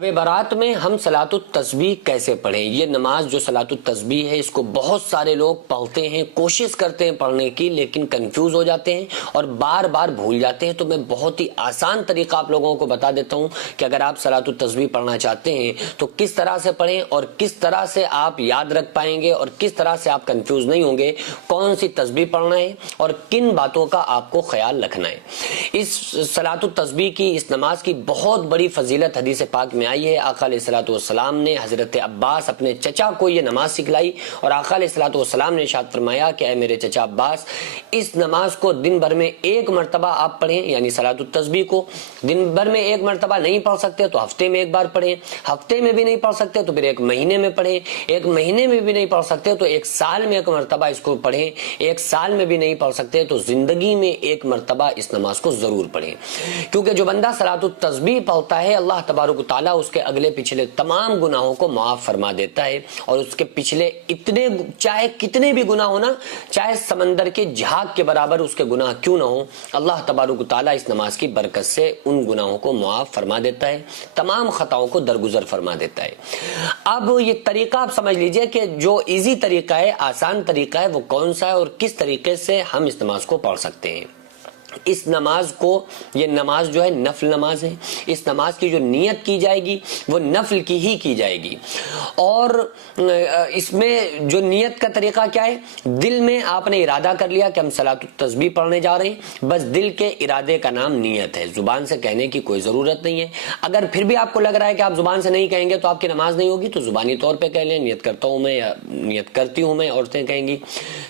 برات میں ہم صلاۃ التسبیح کیسے پڑھیں؟ یہ نماز جو صلاۃ التسبیح ہے اس کو بہت سارے لوگ پڑھتے ہیں، کوشش کرتے ہیں پڑھنے کی، لیکن کنفیوز ہو جاتے ہیں اور بار بار بھول جاتے ہیں۔ تو میں بہت ہی آسان طریقہ آپ لوگوں کو بتا دیتا ہوں کہ اگر آپ صلاۃ التسبیح پڑھنا چاہتے ہیں تو کس طرح سے پڑھیں اور کس طرح سے آپ یاد رکھ پائیں گے اور کس طرح سے آپ کنفیوز نہیں ہوں گے، کون سی تسبیح پڑھنا ہے اور کن باتوں کا آپ کو خیال رکھنا ہے۔ اس صلاۃ التسبیح کی، اس نماز کی بہت بڑی فضیلت حدیث پاک میں آئی ہے۔ آقا علیہ الصلوۃ والسلام نے حضرت عباس اپنے چچا کو یہ نماز سکھلائی اور آقا علیہ الصلوۃ والسلام نے ارشاد فرمایا کہ اے میرے چچا عباس، اس نماز کو دن بھر میں ایک مرتبہ آپ پڑھیں، یعنی صلاۃ التسبیح کو دن بھر میں ایک مرتبہ نہیں پڑھ سکتے تو ہفتے میں ایک بار پڑھیں، ہفتے میں بھی نہیں پڑھ سکتے تو پھر ایک مہینے میں پڑھیں، ایک مہینے میں بھی نہیں پڑھ سکتے تو ایک سال میں ایک مرتبہ اس کو پڑھیں، ایک سال میں بھی نہیں پڑھ سکتے تو زندگی میں ایک مرتبہ اس نماز کو ضرور پڑھیں۔ کیونکہ جو بندہ صلاۃ التسبیح پڑھتا ہے اللہ تبارک و تعالیٰ اس کے اگلے پچھلے تمام گناہوں کو معاف فرما دیتا ہے، اور اس کے پچھلے اتنے چاہے کتنے بھی گناہ ہونا، چاہے سمندر کے جھاگ کے برابر اس کے گناہ کیوں نہ ہو، اللہ تبارک و تعالیٰ اس نماز کی برکت سے ان گناہوں کو معاف فرما دیتا ہے، تمام خطاؤں کو درگزر فرما دیتا ہے۔ اب یہ طریقہ آپ سمجھ لیجئے کہ جو ایزی طریقہ ہے، آسان طریقہ ہے، وہ کون سا ہے اور کس طریقے سے ہم اس نماز کو پڑھ سکتے ہیں۔ اس نماز کو، یہ نماز جو ہے نفل نماز ہے، اس نماز کی جو نیت کی جائے گی وہ نفل کی ہی کی جائے گی، اور اس میں جو نیت کا طریقہ کیا ہے، دل میں آپ نے ارادہ کر لیا کہ ہم صلاۃ التسبیح پڑھنے جا رہے ہیں، بس دل کے ارادے کا نام نیت ہے، زبان سے کہنے کی کوئی ضرورت نہیں ہے۔ اگر پھر بھی آپ کو لگ رہا ہے کہ آپ زبان سے نہیں کہیں گے تو آپ کی نماز نہیں ہوگی تو زبانی طور پہ کہہ لیں، نیت کرتا ہوں میں یا نیت کرتی ہوں میں، عورتیں کہیں گی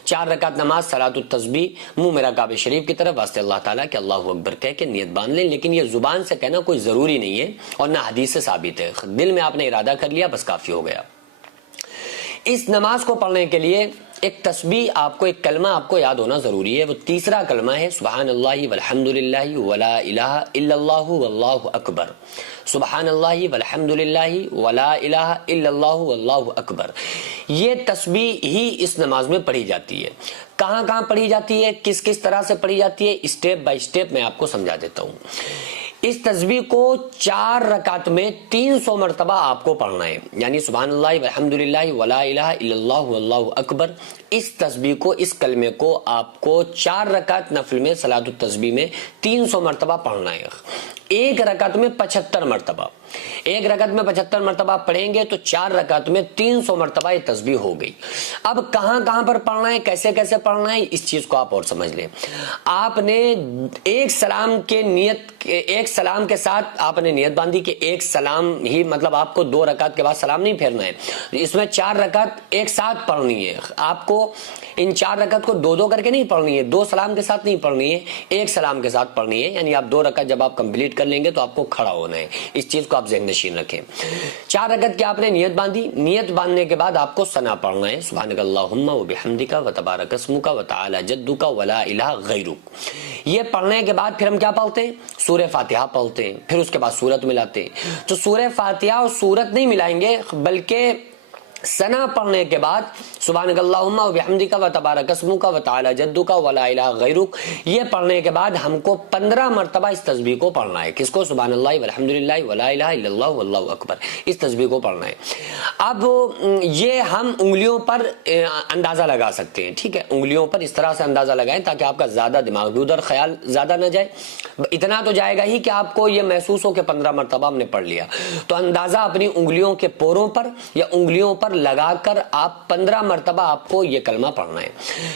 4 رکعت نماز صلاۃ التسبیح، منہ میرا کعبہ شریف کی طرف واسطے اللہ تعالیٰ کہ اللہ اکبر کہہ کے نیت باندھ لیں، لیکن یہ زبان سے کہنا کوئی ضروری نہیں ہے اور نہ حدیث سے ثابت ہے، دل میں آپ نے ارادہ کر لیا بس کافی ہو گیا۔ اس نماز کو پڑھنے کے لیے ایک تسبیح آپ کو، ایک کلمہ آپ کو یاد ہونا ضروری ہے، وہ تیسرا کلمہ ہے سبحان اللہ والحمد للہ ولا الہ الا اللہ واللہ اکبر۔ سبحان اللہ والحمد للہ ولا الہ الا اللہ واللہ اکبر۔ یہ تسبیح ہی اس نماز میں پڑھی جاتی ہے۔ کہاں کہاں پڑھی جاتی ہے، کس کس طرح سے پڑھی جاتی ہے، اسٹیپ بائی اسٹیپ میں آپ کو سمجھا دیتا ہوں۔ اس تسبیح کو 4 رکعت میں 300 مرتبہ آپ کو پڑھنا ہے، یعنی سبحان اللہ والحمد للہ ولا الہ الا اللہ واللہ اکبر۔ اس تسبیح کو، اس کلمے کو آپ کو 4 رکعت نفل میں صلاۃ التسبیح میں 300 مرتبہ پڑھنا ہے۔ ایک رکعت میں 75 مرتبہ، ایک رکعت میں 75 مرتبہ پڑھیں گے تو 4 رکعت میں 300 مرتبہ یہ تسبیح ہو گئی۔ اب کہاں کہاں پر پڑھنا ہے، کیسے کیسے پڑھنا ہے، اس چیز کو آپ اور سمجھ لیں۔ آپ نے ایک سلام کے ساتھ آپ نے نیت باندھی کہ ایک سلام ہی، مطلب آپ کو 2 رکعت کے بعد سلام نہیں پھیرنا ہے، اس میں 4 رکعت ایک ساتھ پڑھنی ہے۔ آپ کو ان 4 رکعت کو 2 کر کے نہیں پڑھنی ہے، 2 سلام کے ساتھ نہیں پڑھنی ہے، ایک سلام کے ساتھ پڑھنی ہے، یعنی آپ 2 رکعت جب آپ کمپلیٹ کر لیں گے تو آپ کو کھڑا ہونا ہے۔ اس چیز کو آپ ذہن نشین رکھیں۔ 4 رکعت کی آپ نے نیت باندھی، نیت باندھنے کے بعد آپ کو ثنا پڑھنا ہے، سبحانک اللہم وبحمدک وتبارک اسمک وتعالی جدک ولا الہ غیرک۔ یہ پڑھنے کے بعد پھر ہم کیا پڑھتے ہیں، سورہ فاتحہ پڑھتے ہیں، پھر اس کے بعد سورت ملاتے ہیں۔ تو سورہ فاتحہ اور سورت نہیں ملائیں گے، بلکہ ثنا پڑھنے کے بعد سبحانک اللہم وبحمدک وتبارک اسمک وتعالی جدک ولا الہ غیرک، یہ پڑھنے کے بعد ہم کو 15 مرتبہ اس تسبیح کو پڑھنا ہے۔ کس کو، سبحان اللہ والحمد للہ ولا الہ الا اللہ واللہ اکبر، اس تسبیح کو پڑھنا ہے۔ اب یہ ہم انگلیوں پر اندازہ لگا سکتے ہیں، ٹھیک ہے، انگلیوں پر اس طرح سے اندازہ لگائیں تاکہ آپ کا زیادہ دماغ بھی ادھر خیال زیادہ نہ جائے، اتنا تو جائے گا ہی کہ آپ کو یہ محسوس ہو کہ 15 مرتبہ ہم نے پڑھ لیا، تو اندازہ اپنی انگلیوں کے پوروں پر یا انگلیوں پر لگا کر آپ 15 مرتبہ آپ کو یہ کلمہ پڑھنا ہے۔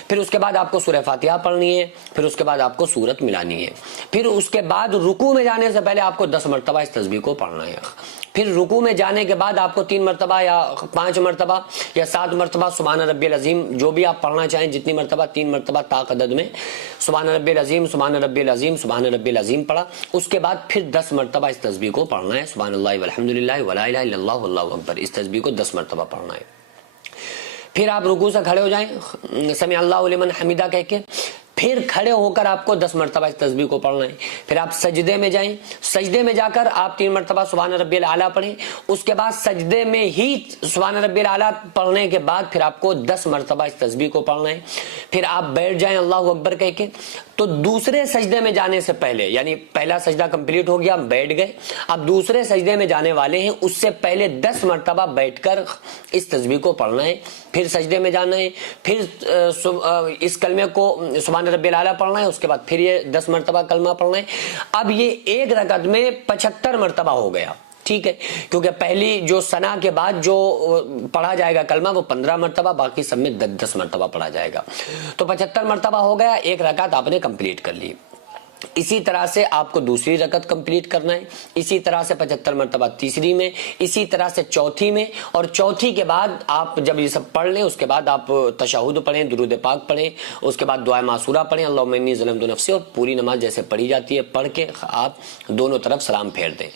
پھر اس کے بعد آپ کو سورہ فاتحہ پڑھنی ہے، پھر اس کے بعد آپ کو سورت ملانی ہے، پھر اس کے بعد رکوع میں جانے سے پہلے آپ کو 10 مرتبہ اس تسبیح کو پڑھنا ہے، پھر رکوع میں جانے کے بعد آپ کو 3 مرتبہ یا 5 مرتبہ یا 7 مرتبہ سبحان ربی العظیم، جو بھی آپ پڑھنا چاہیں، جتنی مرتبہ، 3 مرتبہ طاق عدد میں سبحان ربی العظیم، سبحان ربی العظیم، سبحان ربی العظیم پڑھا۔ اس کے بعد پھر 10 مرتبہ اس تسبیح کو پڑھنا ہے، سبحان اللہ والحمد للہ ولا الہ الا اللہ واللہ اکبر، اس تسبیح کو 10 مرتبہ پڑھنا ہے۔ پھر آپ رکوع سے کھڑے ہو جائیں، سمع اللہ لمن حمیدہ کہہ کے، پھر کھڑے ہو کر آپ کو 10 مرتبہ اس تسبیح کو پڑھنا ہے. پھر آپ سجدے میں جائیں, سجدے میں جا کر آپ 3 مرتبہ سبحان ربی الاعلیٰ پڑھیں. اس کے بعد سجدے میں ہی سبحان ربی الاعلیٰ پڑھنے کے بعد پھر آپ کو 10 مرتبہ اس تسبیح کو پڑھنا ہے. پھر آپ بیٹھ جائیں اللہ اکبر کہہ کے. تو دوسرے سجدے میں جانے سے پہلے, یعنی پہلا سجدہ کمپلیٹ ہو گیا, بیٹھ گئے, اب دوسرے سجدے میں جانے والے ہیں, اس سے پہلے 10 مرتبہ بیٹھ کر اس تسبیح کو پڑھنا ہے. پھر سجدے میں جانا ہے, پھر اس کلمے کو سبحان ربی الاعلیٰ پڑھنا ہے, اس کے بعد پھر یہ 10 مرتبہ کلمہ پڑھنا ہے. اب یہ ایک رکعت میں 75 مرتبہ ہو گیا. ٹھیک ہے, کیونکہ پہلی جو ثنا کے بعد جو پڑھا جائے گا کلمہ وہ 15 مرتبہ, باقی سب میں 10 مرتبہ پڑھا جائے گا. تو 75 مرتبہ ہو گیا, ایک رکعت آپ نے کمپلیٹ کر لی. اسی طرح سے آپ کو دوسری رکعت کمپلیٹ کرنا ہے, اسی طرح سے 75 مرتبہ تیسری میں, اسی طرح سے چوتھی میں, اور چوتھی کے بعد آپ جب یہ سب پڑھ لیں اس کے بعد آپ تشہد پڑھیں, درود پاک پڑھیں, اس کے بعد دعائے معصورہ پڑھیں اللہم انی ظلمت نفسی, اور پوری نماز جیسے پڑھی جاتی ہے پڑھ کے آپ دونوں طرف سلام پھیر دیں.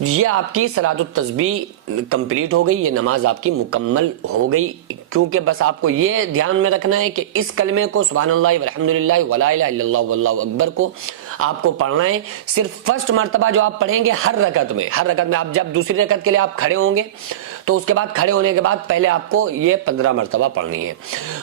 یہ آپ کی صلاۃ التسبیح کمپلیٹ ہو گئی, یہ نماز آپ کی مکمل ہو گئی. کیونکہ بس آپ کو یہ دھیان میں رکھنا ہے کہ اس کلمے کو سبحان اللہ والحمدللہ ولا الہ الا اللہ واللہ اکبر کو آپ کو پڑھنا ہے. صرف فرسٹ مرتبہ جو آپ پڑھیں گے ہر رکعت میں آپ جب دوسری رکعت کے لیے آپ کھڑے ہوں گے تو اس کے بعد کھڑے ہونے کے بعد پہلے آپ کو یہ 15 مرتبہ پڑھنی ہے.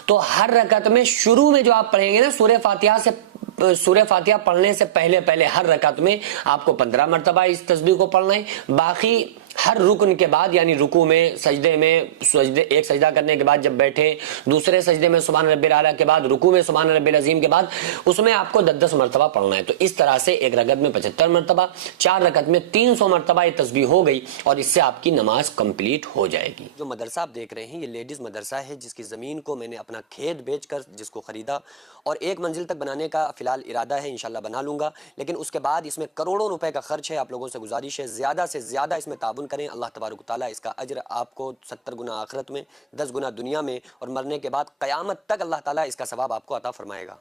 تو ہر رکعت میں شروع میں جو آپ پڑھیں گے نا سورہ فاتحہ پڑھنے سے پہلے ہر رکعت میں آپ کو 15 مرتبہ اس تسبیح کو پڑھنا ہے. باقی ہر رکن کے بعد, یعنی رکوع میں, سجدے میں, ایک سجدہ کرنے کے بعد جب بیٹھے, دوسرے سجدے میں سبحان ربی الاعلیٰ کے بعد, رکوع میں سبحان ربی العظیم کے بعد, اس میں آپ کو 10 مرتبہ پڑھنا ہے. تو اس طرح سے ایک رکعت میں 75 مرتبہ, 4 رکعت میں 300 مرتبہ یہ تسبیح ہو گئی, اور اس سے آپ کی نماز کمپلیٹ ہو جائے گی. جو مدرسہ آپ دیکھ رہے ہیں یہ لیڈیز مدرسہ ہے, جس کی زمین کو میں نے اپنا کھیت بیچ کر جس کو خریدا, اور 1 منزل تک بنانے کا فی الحال ارادہ ہے, انشاءاللہ بنا لوں گا. لیکن اس کے بعد اس میں کروڑوں روپے کا خرچ ہے. آپ لوگوں سے گزارش ہے زیادہ سے زیادہ اس میں تعاون کریں. اللہ تبارک و تعالیٰ اس کا اجر آپ کو 70 گنا آخرت میں, 10 گنا دنیا میں, اور مرنے کے بعد قیامت تک اللہ تعالیٰ اس کا ثواب آپ کو عطا فرمائے گا.